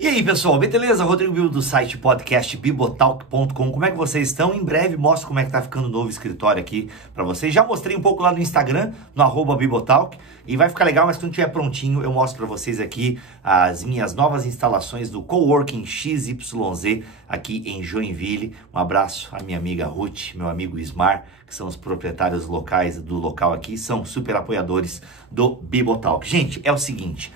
E aí, pessoal, beleza? Rodrigo Bibo do site podcast bibotalk.com. Como é que vocês estão? Em breve mostro como é que tá ficando o novo escritório aqui pra vocês. Já mostrei um pouco lá no Instagram, no @bibotalk, e vai ficar legal, mas quando estiver prontinho eu mostro pra vocês aqui as minhas novas instalações do Coworking XYZ aqui em Joinville. Um abraço à minha amiga Ruth, meu amigo Ismar, que são os proprietários locais do local aqui, são super apoiadores do Bibotalk. Gente, é o seguinte...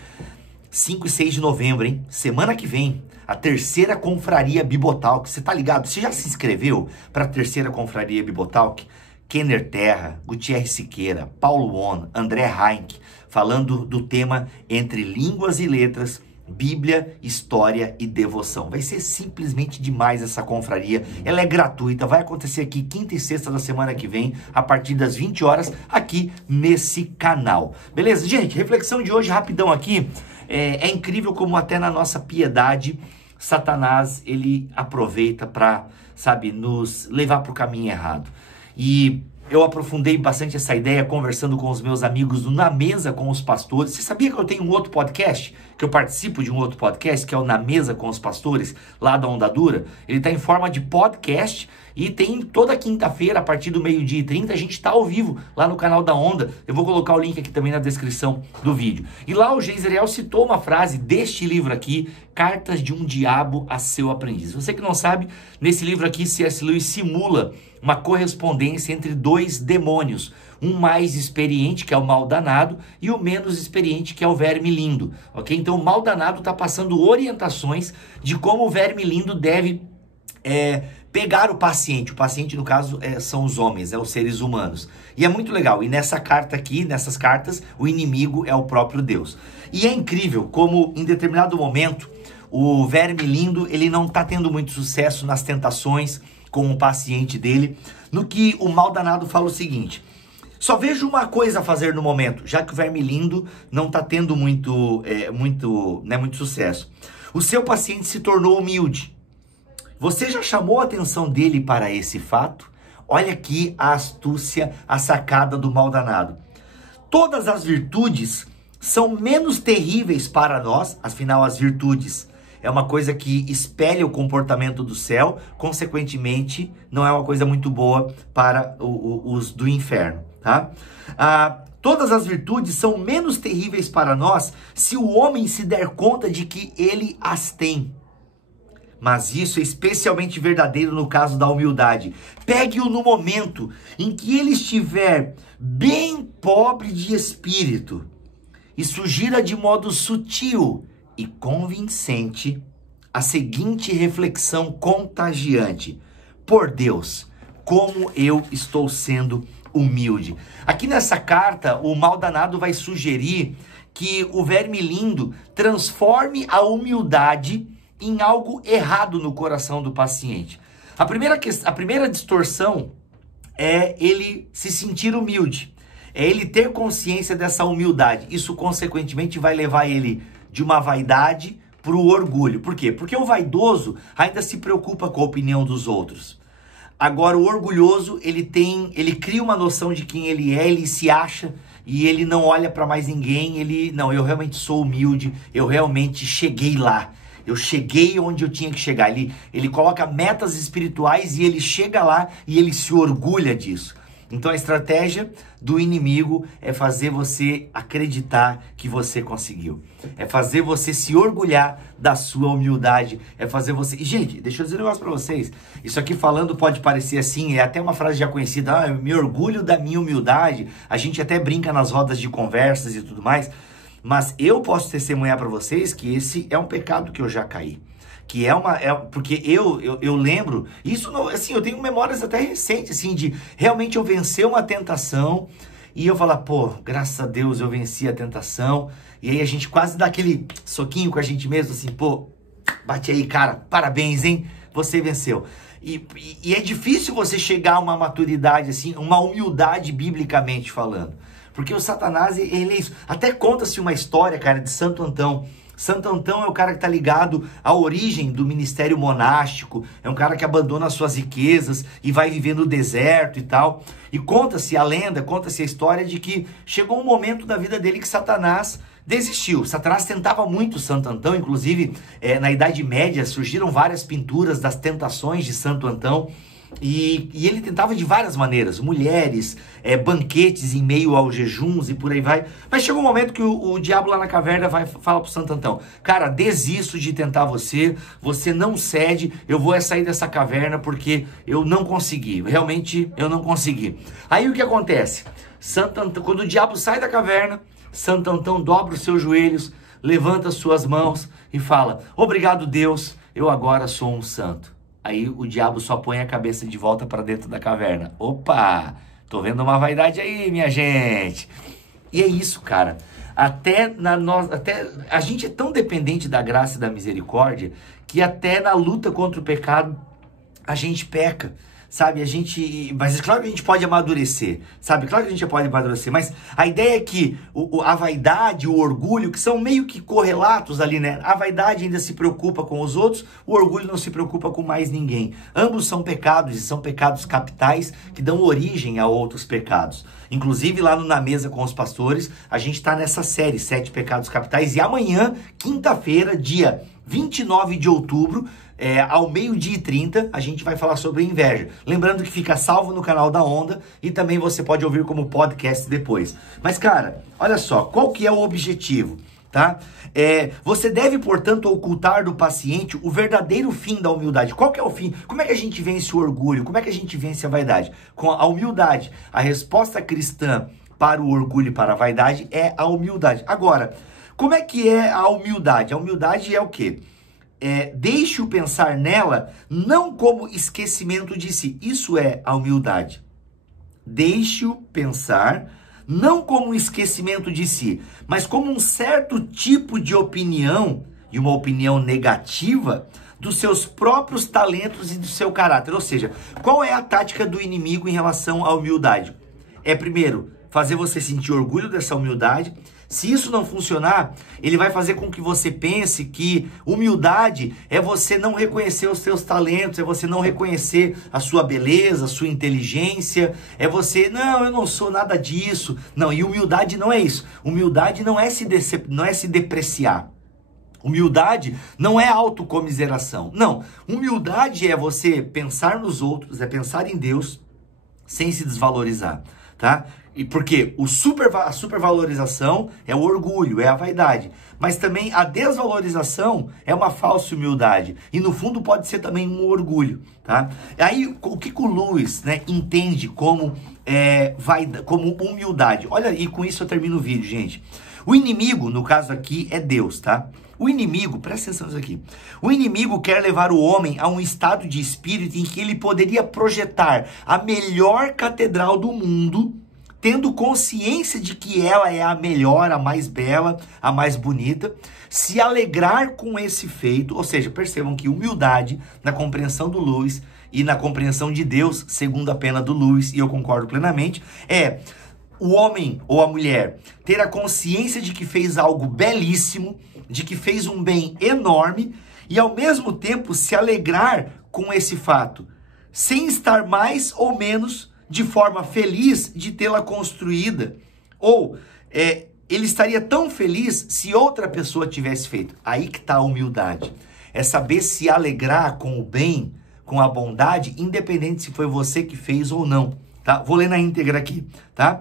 5 e 6 de novembro, hein? Semana que vem, a terceira confraria Bibotalk. Você tá ligado? Você já se inscreveu para a terceira confraria Bibotalk? Kenner Terra, Gutierrez Siqueira, Paulo On, André Heinck, falando do tema Entre Línguas e Letras, Bíblia, História e Devoção. Vai ser simplesmente demais essa confraria. Ela é gratuita, vai acontecer aqui quinta e sexta da semana que vem, a partir das 20 horas, aqui nesse canal. Beleza? Gente, reflexão de hoje rapidão aqui. É incrível como até na nossa piedade, Satanás, ele aproveita para, sabe, nos levar para o caminho errado. E eu aprofundei bastante essa ideia conversando com os meus amigos Na Mesa com os Pastores. Você sabia que eu tenho um outro podcast? Que eu participo de um outro podcast, que é o Na Mesa com os Pastores, lá da Onda Dura. Ele está em forma de podcast e tem toda quinta-feira, a partir do 12h30, a gente está ao vivo lá no canal da Onda. Eu vou colocar o link aqui também na descrição do vídeo. E lá o Geiseriel citou uma frase deste livro aqui, Cartas de um Diabo a Seu Aprendiz. Você que não sabe, nesse livro aqui, C.S. Lewis simula uma correspondência entre dois demônios, um mais experiente, que é o mal danado, e o menos experiente, que é o verme lindo, ok? Então o mal danado está passando orientações de como o verme lindo deve pegar o paciente no caso são os homens, os seres humanos, e é muito legal, e nessa carta aqui, nessas cartas, o inimigo é o próprio Deus, e é incrível como em determinado momento, o verme lindo, ele não está tendo muito sucesso nas tentações com o paciente dele, no que o mal danado fala o seguinte: só vejo uma coisa a fazer no momento, já que o verme lindo não está tendo muito sucesso. O seu paciente se tornou humilde. Você já chamou a atenção dele para esse fato? Olha aqui a astúcia, a sacada do mal danado. Todas as virtudes são menos terríveis para nós, afinal as virtudes é uma coisa que espelha o comportamento do céu, consequentemente, não é uma coisa muito boa para os do inferno, tá? Todas as virtudes são menos terríveis para nós se o homem se der conta de que ele as tem. Mas isso é especialmente verdadeiro no caso da humildade. Pegue-o no momento em que ele estiver bem pobre de espírito e sugira de modo sutil e convincente a seguinte reflexão contagiante: por Deus, como eu estou sendo humilde. Aqui nessa carta, o mal danado vai sugerir que o verme lindo transforme a humildade em algo errado no coração do paciente. A primeira distorção é ele se sentir humilde, é ele ter consciência dessa humildade. Isso, consequentemente, vai levar ele de uma vaidade para o orgulho. Por quê? Porque o vaidoso ainda se preocupa com a opinião dos outros. Agora, o orgulhoso, ele cria uma noção de quem ele é, ele se acha e ele não olha para mais ninguém. Eu realmente sou humilde, eu realmente cheguei lá. Eu cheguei onde eu tinha que chegar. Ele coloca metas espirituais e ele chega lá e ele se orgulha disso. Então a estratégia do inimigo é fazer você acreditar que você conseguiu. É fazer você se orgulhar da sua humildade. É fazer você... E, gente, deixa eu dizer um negócio pra vocês. Isso aqui falando pode parecer assim, é até uma frase já conhecida. Eu me orgulho da minha humildade. A gente até brinca nas rodas de conversas e tudo mais. Mas eu posso testemunhar para vocês que esse é um pecado que eu já caí. Que porque eu lembro, isso não, assim, eu tenho memórias até recentes, assim, de realmente eu vencer uma tentação e eu falar, pô, graças a Deus eu venci a tentação, e aí a gente quase dá aquele soquinho com a gente mesmo, assim, pô, bate aí, cara, parabéns, hein, você venceu. E é difícil você chegar a uma maturidade, assim, uma humildade biblicamente falando, porque o Satanás, ele é isso. Até conta-se uma história, cara, de Santo Antão. Santo Antão é o cara que está ligado à origem do ministério monástico, é um cara que abandona as suas riquezas e vai viver no deserto e tal. E conta-se a lenda, conta-se a história de que chegou um momento da vida dele que Satanás desistiu. Satanás tentava muito Santo Antão, inclusive na Idade Média surgiram várias pinturas das tentações de Santo Antão. E ele tentava de várias maneiras, mulheres, banquetes em meio aos jejuns e por aí vai. Mas chegou um momento que o diabo lá na caverna vai falar pro Santo Antão: cara, desisto de tentar você não cede, eu vou sair dessa caverna porque eu não consegui, realmente eu não consegui. Aí o que acontece? Santo Antão, quando o diabo sai da caverna, Santo Antão dobra os seus joelhos, levanta as suas mãos e fala: obrigado, Deus, eu agora sou um santo. Aí o diabo só põe a cabeça de volta para dentro da caverna. Opa, tô vendo uma vaidade aí, minha gente. E é isso, cara. Até a gente é tão dependente da graça e da misericórdia que até na luta contra o pecado a gente peca. Sabe, mas é claro que a gente pode amadurecer, sabe, claro que a gente pode amadurecer, mas a ideia é que a vaidade, o orgulho, que são meio que correlatos ali, né, a vaidade ainda se preocupa com os outros, o orgulho não se preocupa com mais ninguém, ambos são pecados e são pecados capitais que dão origem a outros pecados. Inclusive lá no Na Mesa com os Pastores, a gente está nessa série, 7 pecados capitais, e amanhã, quinta-feira, dia 29 de outubro, ao 12h30, a gente vai falar sobre inveja. Lembrando que fica salvo no canal da Onda e também você pode ouvir como podcast depois. Mas, cara, olha só, qual que é o objetivo, tá? Você deve, portanto, ocultar do paciente o verdadeiro fim da humildade. Qual que é o fim? Como é que a gente vence o orgulho? Como é que a gente vence a vaidade? Com a humildade. A resposta cristã para o orgulho e para a vaidade é a humildade. Agora, como é que é a humildade? A humildade é o quê? Deixe-o pensar nela não como esquecimento de si. Isso é a humildade. Deixe-o pensar não como esquecimento de si, mas como um certo tipo de opinião, e uma opinião negativa, dos seus próprios talentos e do seu caráter. Ou seja, qual é a tática do inimigo em relação à humildade? Primeiro, fazer você sentir orgulho dessa humildade. Se isso não funcionar, ele vai fazer com que você pense que humildade é você não reconhecer os seus talentos, é você não reconhecer a sua beleza, a sua inteligência, é você, não, eu não sou nada disso. Não, e humildade não é isso. Humildade não é se depreciar. Humildade não é autocomiseração. Não, humildade é você pensar nos outros, é pensar em Deus sem se desvalorizar, tá? E porque a supervalorização é o orgulho, é a vaidade. Mas também a desvalorização é uma falsa humildade. E no fundo pode ser também um orgulho, tá? Aí o que o Lewis, né, entende como humildade? Olha, e com isso eu termino o vídeo, gente. O inimigo, no caso aqui, é Deus, tá? O inimigo, presta atenção nisso aqui. O inimigo quer levar o homem a um estado de espírito em que ele poderia projetar a melhor catedral do mundo, tendo consciência de que ela é a melhor, a mais bela, a mais bonita, se alegrar com esse feito. Ou seja, percebam que humildade, na compreensão do Lewis e na compreensão de Deus, segundo a pena do Lewis, e eu concordo plenamente, o homem ou a mulher ter a consciência de que fez algo belíssimo, de que fez um bem enorme, e ao mesmo tempo se alegrar com esse fato, sem estar mais ou menos de forma feliz de tê-la construída, ou ele estaria tão feliz se outra pessoa tivesse feito. Aí que está a humildade, é saber se alegrar com o bem, com a bondade, independente se foi você que fez ou não, tá? Vou ler na íntegra aqui, tá?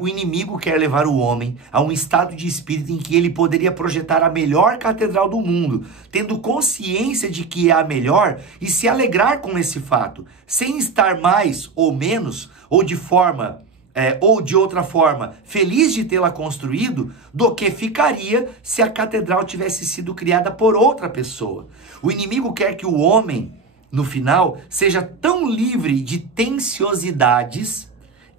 O inimigo quer levar o homem a um estado de espírito em que ele poderia projetar a melhor catedral do mundo, tendo consciência de que é a melhor e se alegrar com esse fato, sem estar mais ou menos, ou de outra forma, feliz de tê-la construído, do que ficaria se a catedral tivesse sido criada por outra pessoa. O inimigo quer que o homem, no final, seja tão livre de tensiosidades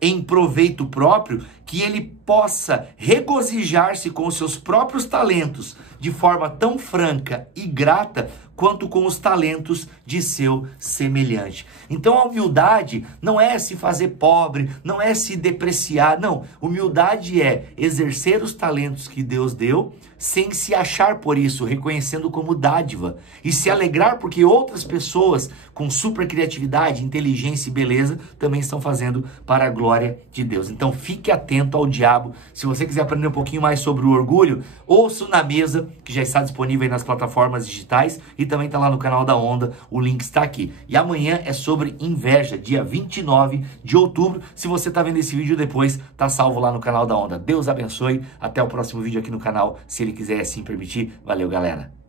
em proveito próprio, que ele possa regozijar-se com os seus próprios talentos de forma tão franca e grata quanto com os talentos de seu semelhante. Então a humildade não é se fazer pobre, não é se depreciar, não. Humildade é exercer os talentos que Deus deu, sem se achar por isso, reconhecendo como dádiva, e se alegrar porque outras pessoas com super criatividade, inteligência e beleza também estão fazendo para a glória de Deus. Então fique atento Fundamento ao Diabo. Se você quiser aprender um pouquinho mais sobre o orgulho, ouça Na Mesa, que já está disponível aí nas plataformas digitais e também está lá no canal da Onda, o link está aqui. E amanhã é sobre inveja, dia 29 de outubro. Se você está vendo esse vídeo depois, tá salvo lá no canal da Onda. Deus abençoe, até o próximo vídeo aqui no canal, se Ele quiser assim permitir. Valeu, galera!